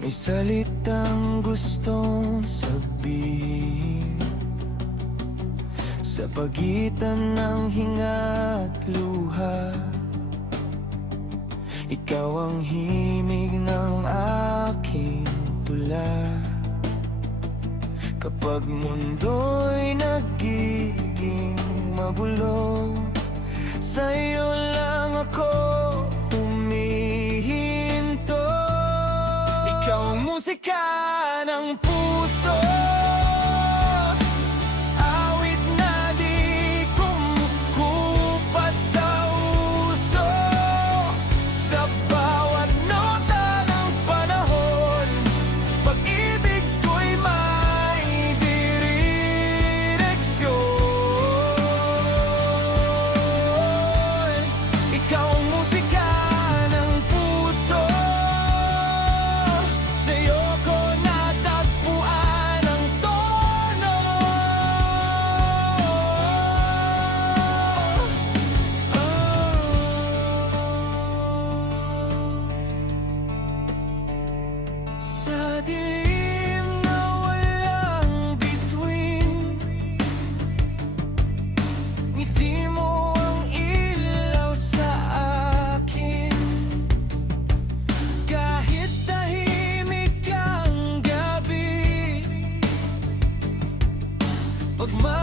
May salitang gustong sabihin sa pagitan ng hinga at luha. Ikaw ang himig ng aking tula. Kapag mundo'y nagiging magulo, sa'yo lang ako humihinto. Ikaw ang musika ng puso, awit na di kumukupas sa uso. Sa bawat nota ng panahon, pag-ibig ko'y may direksyon. Ikaw ang musika ng puso, sa'yo ko natagpuan ang tono. Sa dilim na walang bituin, ngiti mo ang ilaw sa akin. Kahit tahimik ang gabi, pagmamahal